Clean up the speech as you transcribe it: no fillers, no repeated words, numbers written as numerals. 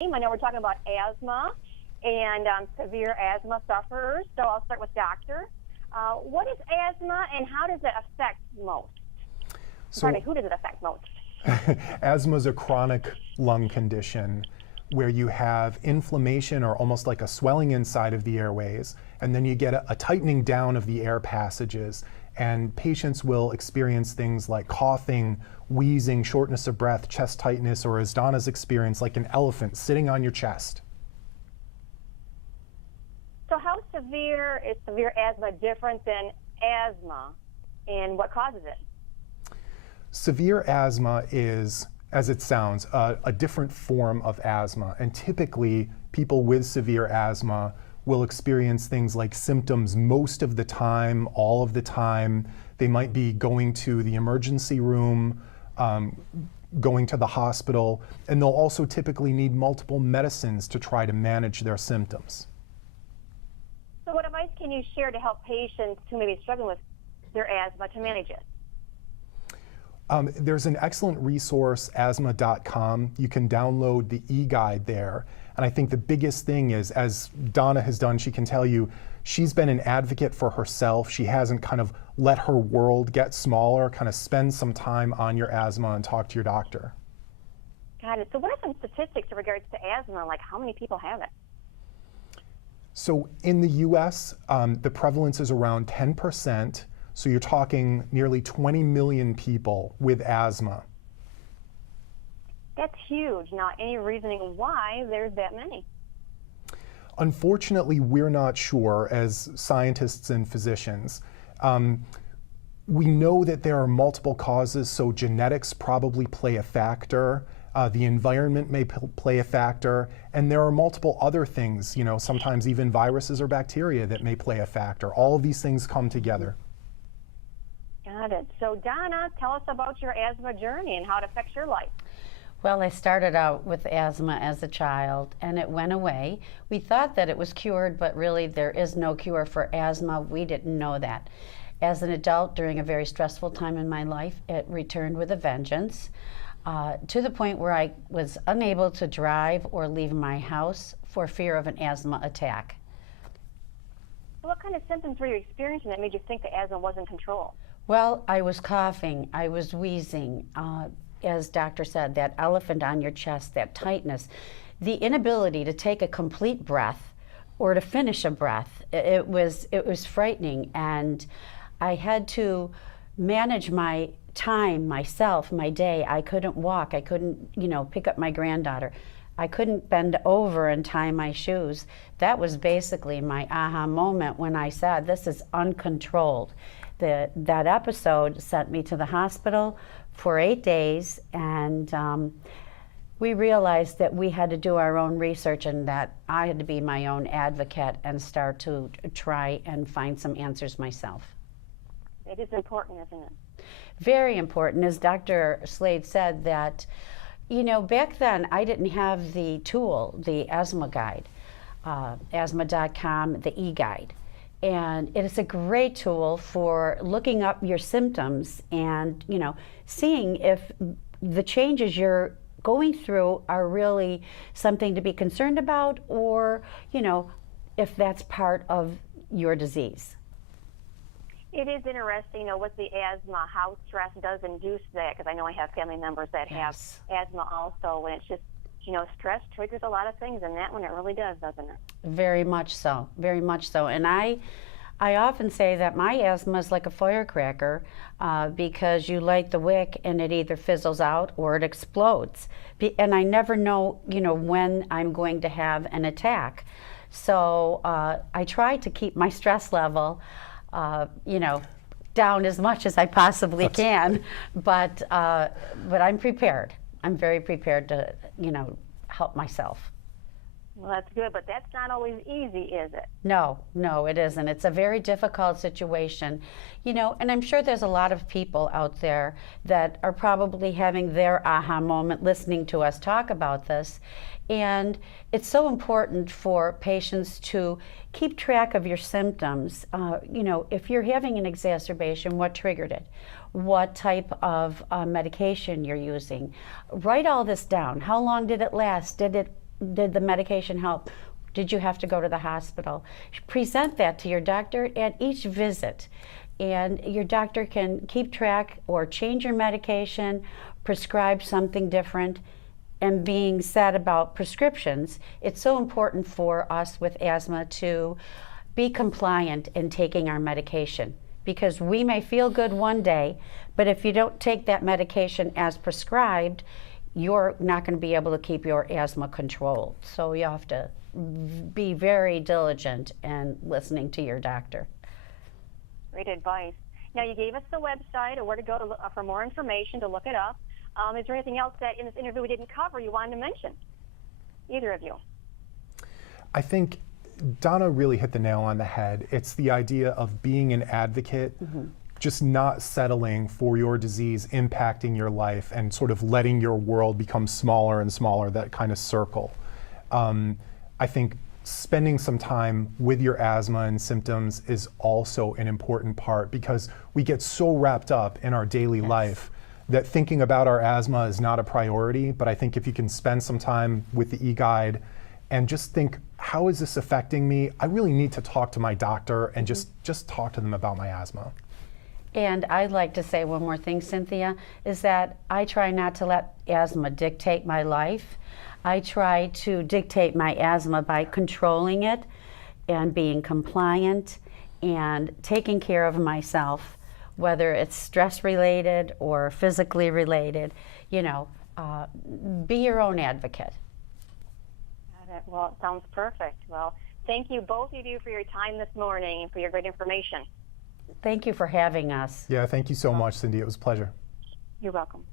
I know we're talking about asthma and severe asthma sufferers, so I'll start with doctor. What is asthma and how does it affect most? Who does it affect most? Asthma is a chronic lung condition where you have inflammation or almost like a swelling inside of the airways, and then you get a tightening down of the air passages, and patients will experience things like coughing, wheezing, shortness of breath, chest tightness, or as Donna's experienced, like an elephant sitting on your chest. So how severe is severe asthma different than asthma, and what causes it? Severe asthma is, as it sounds, a different form of asthma. And typically, people with severe asthma will experience things like symptoms most of the time, all of the time. They might be going to the emergency room, going to the hospital, and they'll also typically need multiple medicines to try to manage their symptoms. So what advice can you share to help patients who may be struggling with their asthma to manage it? There's an excellent resource, asthma.com. You can download the e-guide there. And I think the biggest thing is, as Donna has done, she can tell you, she's been an advocate for herself. She hasn't kind of let her world get smaller, kind of spend some time on your asthma and talk to your doctor. Got it. So what are some statistics in regards to asthma, like how many people have it? So in the US, the prevalence is around 10%. So you're talking nearly 20 million people with asthma. That's huge. Now, any reasoning why there's that many? Unfortunately, we're not sure as scientists and physicians. We know that there are multiple causes, so genetics probably play a factor. The environment may play a factor, and there are multiple other things, sometimes even viruses or bacteria that may play a factor. All of these things come together. Got it. So Donna, tell us about your asthma journey and how it affects your life. Well, I started out with asthma as a child, and it went away. We thought that it was cured, but really there is no cure for asthma. We didn't know that. As an adult, during a very stressful time in my life, it returned with a vengeance, to the point where I was unable to drive or leave my house for fear of an asthma attack. What kind of symptoms were you experiencing that made you think the asthma was in control? Well, I was coughing, I was wheezing, as doctor said, that elephant on your chest, that tightness, the inability to take a complete breath or to finish a breath. It was frightening, and I had to manage my time, myself, my day. I couldn't walk, I couldn't, pick up my granddaughter. I couldn't bend over and tie my shoes. That was basically my aha moment when I said, this is uncontrolled. That episode sent me to the hospital for 8 days, and we realized that we had to do our own research and that I had to be my own advocate and start to try and find some answers myself. It is important, isn't it? Very important. As Dr. Slade said, that, back then I didn't have the tool, the asthma guide, asthma.com, the e-guide. And it is a great tool for looking up your symptoms and, seeing if the changes you're going through are really something to be concerned about, or, if that's part of your disease. It is interesting, with the asthma, how stress does induce that, because I know I have family members that have asthma also, and it's just, stress triggers a lot of things, and that one it really does, doesn't it? Very much so, very much so. And I often say that my asthma is like a firecracker, because you light the wick and it either fizzles out or it explodes. And I never know, when I'm going to have an attack. So I try to keep my stress level, down as much as I possibly can, but I'm prepared. I'm very prepared to, help myself. Well, that's good, but that's not always easy, is it? No, it isn't. It's a very difficult situation, and I'm sure there's a lot of people out there that are probably having their aha moment listening to us talk about this. And it's so important for patients to keep track of your symptoms. If you're having an exacerbation, what triggered it? What type of medication you're using? Write all this down. How long did it last? Did it did the medication help? Did you have to go to the hospital? Present that to your doctor at each visit. And your doctor can keep track or change your medication, prescribe something different. And being said about prescriptions, it's so important for us with asthma to be compliant in taking our medication, because we may feel good one day, but if you don't take that medication as prescribed, you're not going to be able to keep your asthma controlled. So you have to be very diligent in listening to your doctor. Great advice. Now, you gave us the website or where to go to look, for more information to look it up. Is there anything else that in this interview we didn't cover you wanted to mention? Either of you. I think Donna really hit the nail on the head. It's the idea of being an advocate, just not settling for your disease impacting your life and sort of letting your world become smaller and smaller, that kind of circle. I think spending some time with your asthma and symptoms is also an important part, because we get so wrapped up in our daily life that thinking about our asthma is not a priority. But I think if you can spend some time with the e-guide and just think, how is this affecting me? I really need to talk to my doctor and just talk to them about my asthma. And I'd like to say one more thing, Cynthia, is that I try not to let asthma dictate my life. I try to dictate my asthma by controlling it and being compliant and taking care of myself, whether it's stress related or physically related. You know, be your own advocate. Got it. Well, it sounds perfect. Well, thank you, both of you, for your time this morning and for your great information. Thank you for having us. Yeah, thank you so much, Cindy. It was a pleasure. You're welcome.